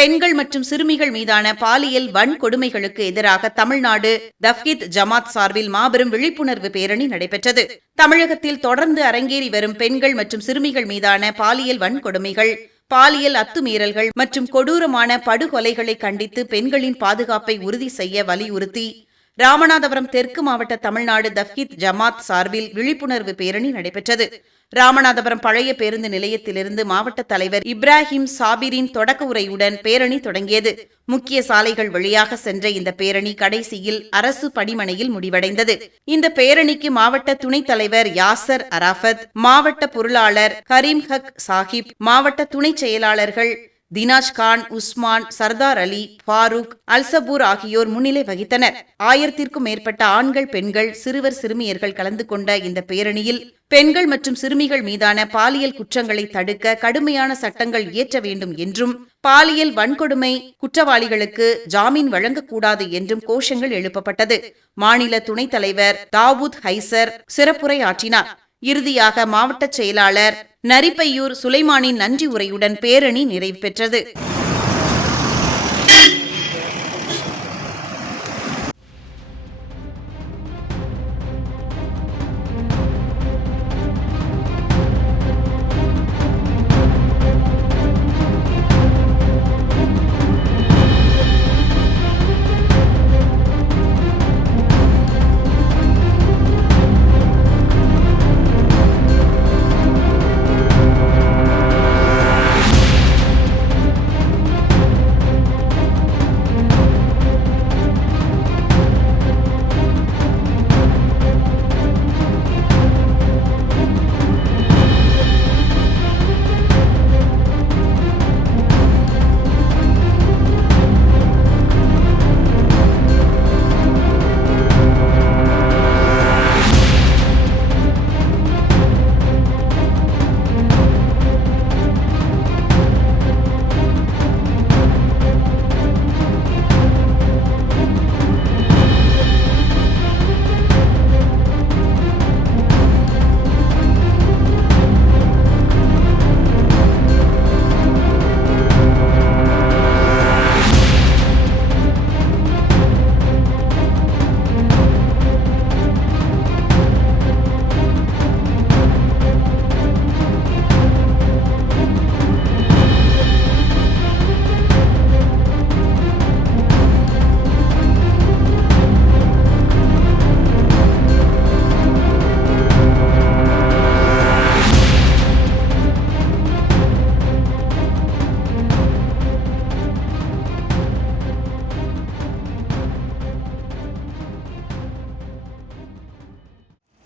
பெண்கள் மற்றும் சிறுமிகள் மீதான பாலியல் வன்கொடுமைகளுக்கு எதிராக தமிழ்நாடு தவ்ஹீத் ஜமாத் சார்பில் மாபெரும் விழிப்புணர்வு பேரணி நடைபெற்றது. தமிழகத்தில் தொடர்ந்து அரங்கேறி வரும் பெண்கள் மற்றும் சிறுமிகள் மீதான பாலியல் வன்கொடுமைகள், பாலியல் அத்துமீறல்கள் மற்றும் கொடூரமான படுகொலைகளை கண்டித்து பெண்களின் பாதுகாப்பை உறுதி செய்ய வலியுறுத்தி ராமநாதபுரம் தெற்கு மாவட்ட தமிழ்நாடு தவ்ஹீத் ஜமாத் சார்பில் விழிப்புணர்வு பேரணி நடைபெற்றது. ராமநாதபுரம் பழைய பேருந்து நிலையத்திலிருந்து மாவட்ட தலைவர் இப்ராஹிம் சாபிரின் தொடக்க உரையுடன் பேரணி தொடங்கியது. முக்கிய சாலைகள் வழியாக சென்ற இந்த பேரணி கடைசியில் அரசு பணிமனையில் முடிவடைந்தது. இந்த பேரணிக்கு மாவட்ட துணைத் தலைவர் யாசர் அராஃபத், மாவட்ட பொருளாளர் கரீம் ஹக் சாஹிப், மாவட்ட துணைச் செயலாளர்கள் தினாஜ் கான், உஸ்மான், சர்தார் அலி, ஃபாரூக், அல்சபூர் ஆகியோர் முன்னிலை வகித்தனர். 1000க்கும் மேற்பட்ட ஆண்கள், பெண்கள், சிறுவர், சிறுமியர்கள் கலந்து கொண்ட இந்த பேரணியில் பெண்கள் மற்றும் சிறுமிகள் மீதான பாலியல் குற்றங்களை தடுக்க கடுமையான சட்டங்கள் இயற்ற வேண்டும் என்றும், பாலியல் வன்கொடுமை குற்றவாளிகளுக்கு ஜாமீன் வழங்கக்கூடாது என்றும் கோஷங்கள் எழுப்பப்பட்டது. மாநில துணைத் தலைவர் தாவூத் ஹைசர் சிறப்புரையாற்றினார். இறுதியாக மாவட்ட செயலாளர் நரிப்பையூர் சுலைமானின் நன்றி உரையுடன் பேரணி நிறைவு பெற்றது.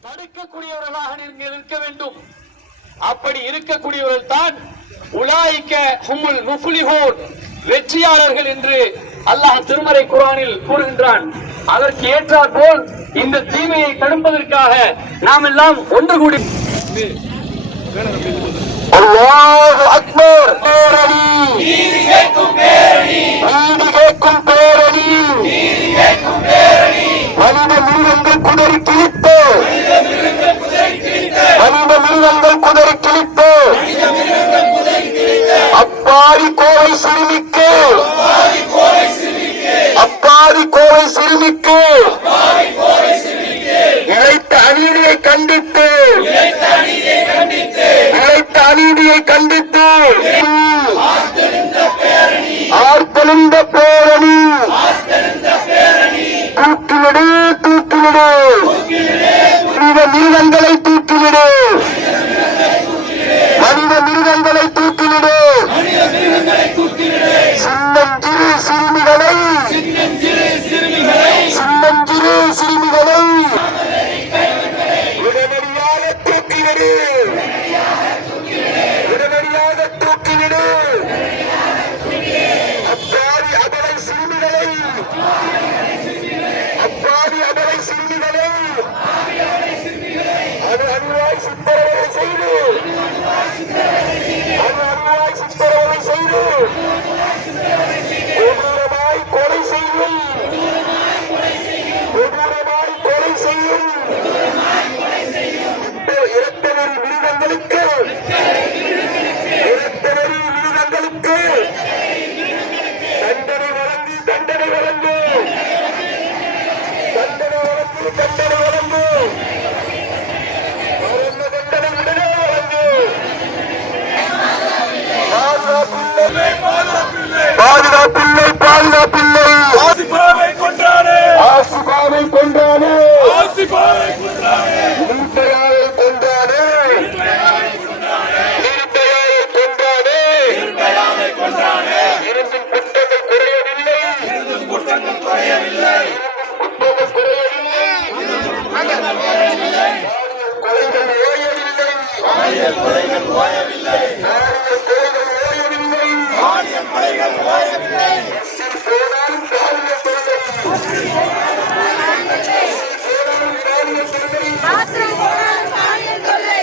தடுக்கக்கூடியவர்களாக நீங்கள் இருக்க வேண்டும். அப்படி இருக்கக்கூடியவர்கள் தான் உலாயிக்க ஹுமுல் முஃப்லிஹூன், வெற்றியாளர்கள் என்று அல்லாஹ் திருமறை குர்ஆனில் கூறுகின்றான். அதற்கு ஏற்றாற் போல் இந்த தீமையை தடுப்பதற்காக நாம் எல்லாம் ஒன்று கூடி அல்லாஹு அக்பர் நீதி கேட்கும் பேரணி, நீதி கேட்கும் பேரணி, நீதி கேட்கும் பேரணி, மனித மிருகங்கள் குதறி கிழித்து, மனித மிருகங்கள் குதறி கிழித்து, அப்பாவி கோவை சிறுமிக்கு, அப்பாவி கோவை சிறுமிக்கு இழைத்த அநீதியை கண்டித்து, இழைத்த அநீதியை கண்டித்து ஆர்த்தெழுந்த பேரணி, தூக்கிவிடு, தூக்கிவிடு, மனித மிருகங்களை தூக்கிவிடு, மனித மிருகங்களை தூக்கிவிடு, சின்னஞ்சிறு சிறுமிகளை, சின்னஞ்சிறு சிறுமிகளை உடனடியாக தூக்கிவிடு, உடனடியாக தூக்கிவிடு, அப்பாவி அபலை சிறுமிகளை, அப்பாவி அபலை சிறுமிகளை அது அணுவாய் சித்தரவதை செய்து, அது அணுவாய் சித்தரவதை செய்து கொடூரமாய் கொலை செய்யும், கொடூரமாய் கொலை செய்யும் இரட்டவரி மிருகங்களுக்கு, இரட்டவரி மிருகங்களுக்கு பாதுகாப்பில்லை பாதுகாப்பில்லை ஆசிபாவை கொன்றானே ஆசிபாவை கொன்றானே ஆசிபாவை கொன்றானே நிர்பயாவை கொன்றானே நிர்பயாவை கொன்றானே நிர்பயாவை கொன்றானே இருந்தும் குற்றங்கள் குறையவில்லை இருந்தும் குற்றங்கள் குறையவில்லை கொலைகள் ஓயவில்லை பாலியல் கொலைகள் ஓயவில்லை பாலியல் கொலைகள் ஓயவில்லை போனாலும் பாலியல் கொலை போனாலும் பாலியல் கொலை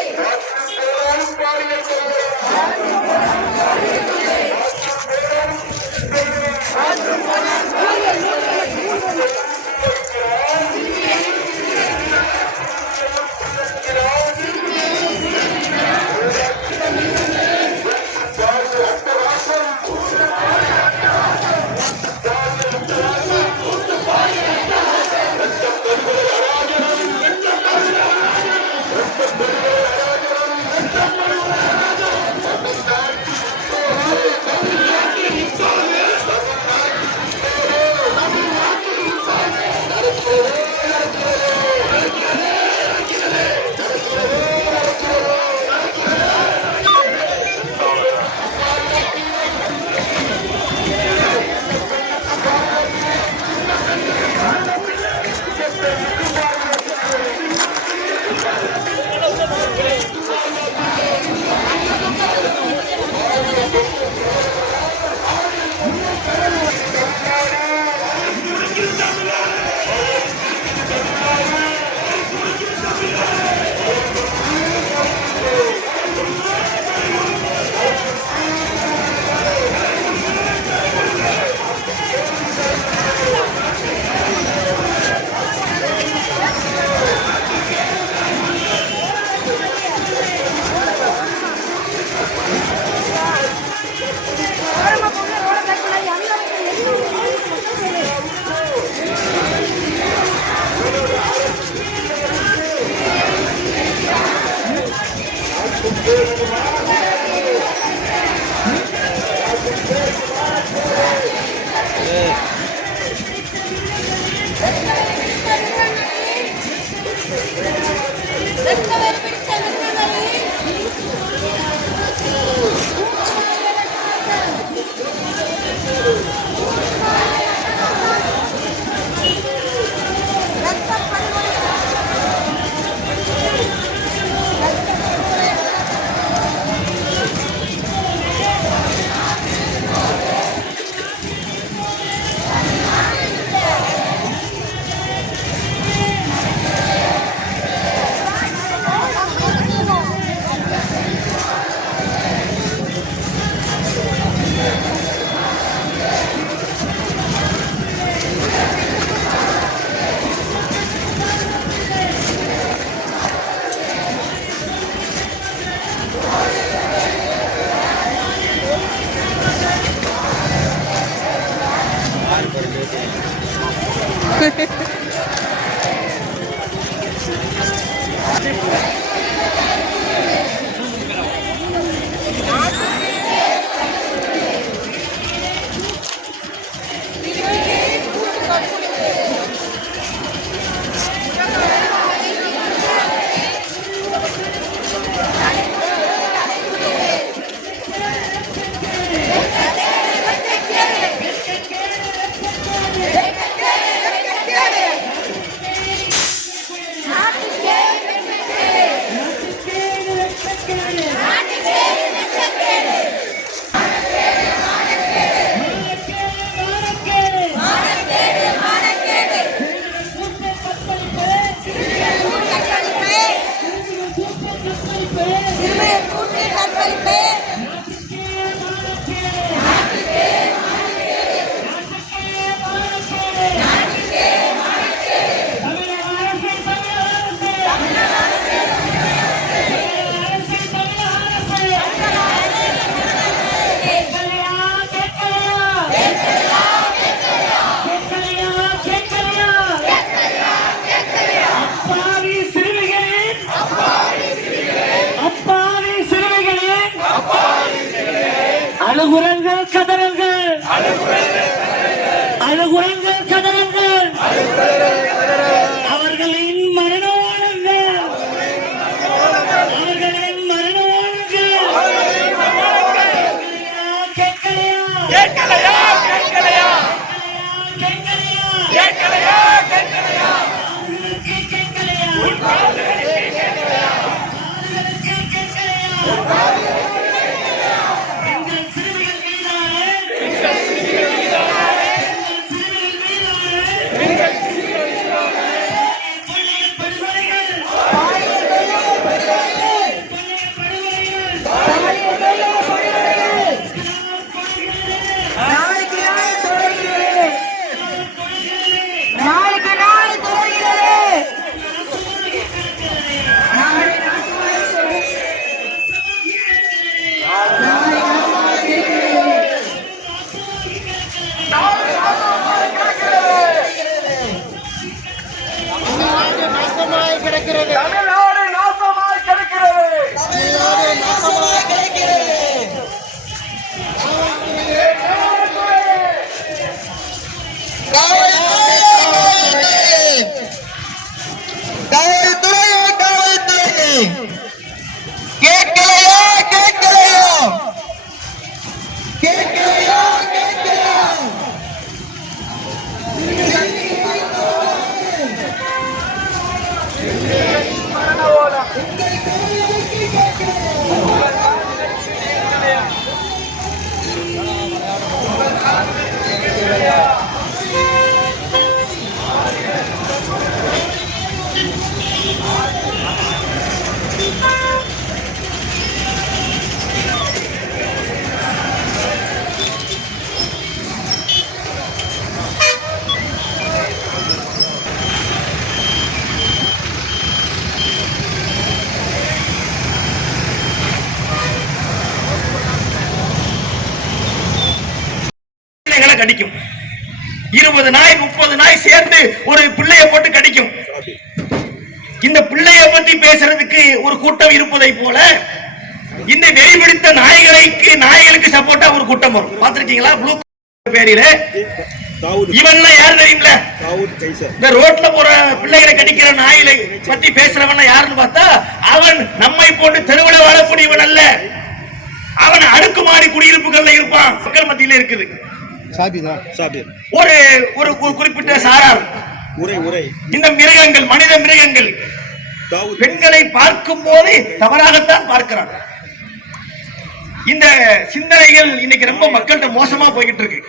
அழுகுரல்கள் கதறல்கள் அழுகுரல்கள் கதறல்கள் அவர்களின் மரண ஓலங்கள் அவர்களின் மரண ஓலங்கள் கேட்கலையா கேட்கலையா கேட்கலையா கேட்கலையா தமிழ்நாடு நாசமாய் கிடக்கிறது. கடிக்கும் 20 நாய் 30 நாய் சேர்ந்து ஒரு பிள்ளைய போட்டு கடிக்கும். இந்த பிள்ளைய பத்தி பேசுறதுக்கு ஒரு கூட்டம் இருப்பதை போல இந்த வெறி பிடித்த நாய்களுக்கு சப்போர்ட்டா ஒரு கூட்டம் வரும். பாத்திருக்கீங்களா? ப்ளூ பேரில இவன் யாரு தெரியுமில்ல? இந்த ரோட்ல போற பிள்ளைகளை கடிக்கிற நாய்களை பத்தி பேசுறவன் யாருன்னு பார்த்தா அவன் நம்மை போட்டு தெருவில் வாழக்கூடியவன் அல்ல. அவன் அடுக்குமாடி குடியிருப்புகள்ல இருப்பான். மக்கள் மத்தியில இருக்குது ஒரு ஒரு குறிப்பிட்ட சாரார். இந்த மிருகங்கள், மனித மிருகங்கள் பெண்களை பார்க்கும் போது தவறாகத்தான் பார்க்கிறாங்க. இந்த சிந்தனைகள் இன்னைக்கு ரொம்ப மக்கள்கிட்ட மோசமா போய்கிட்டு இருக்கு.